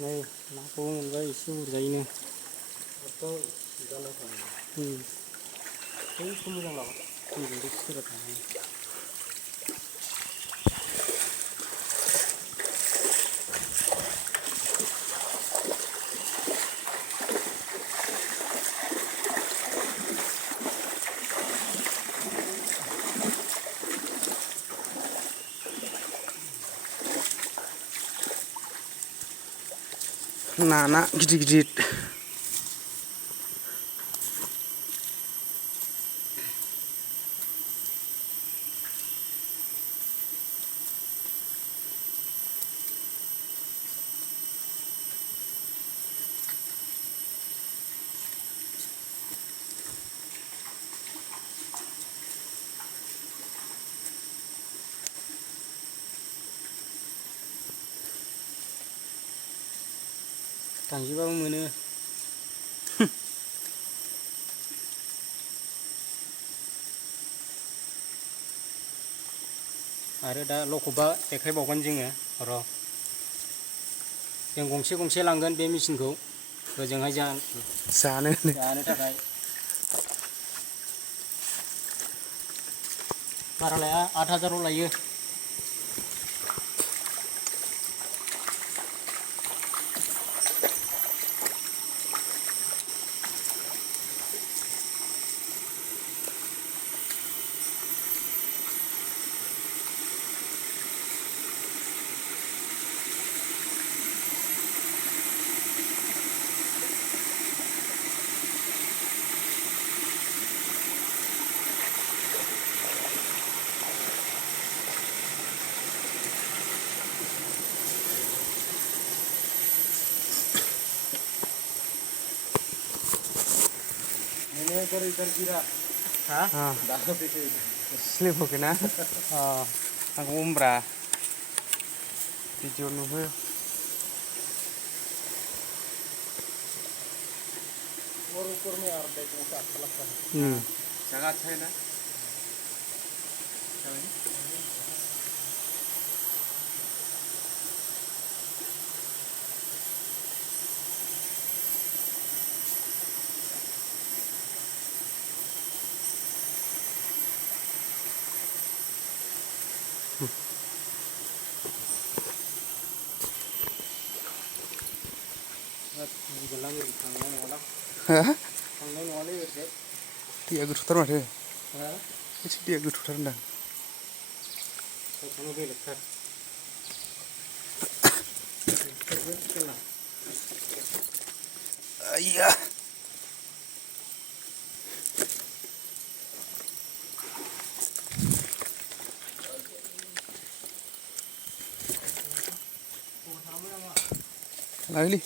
नै नाखौ मोनबाय एसे बुरजायैनो बैखौ मोजां लाबा दैजों बे सेरा थांनाय ना गिदिर गांजेबाबो मोनो आरो दा लखबा देखायबावगोन जोङो र' जों गंसे लांगोन बे मेचिनखौ ओजोंहाय जानो थाखाय बारा लाया 8,000 लायो इधर गिरा हाँ स्लिप हो गया ना aku umrah video nuhu और ऊपर में यार देखने से अच्छा लगता है जगह अच्छा है ना Dia goथौथार माथो एसे दैया गोथौथार होनदां आइया lagi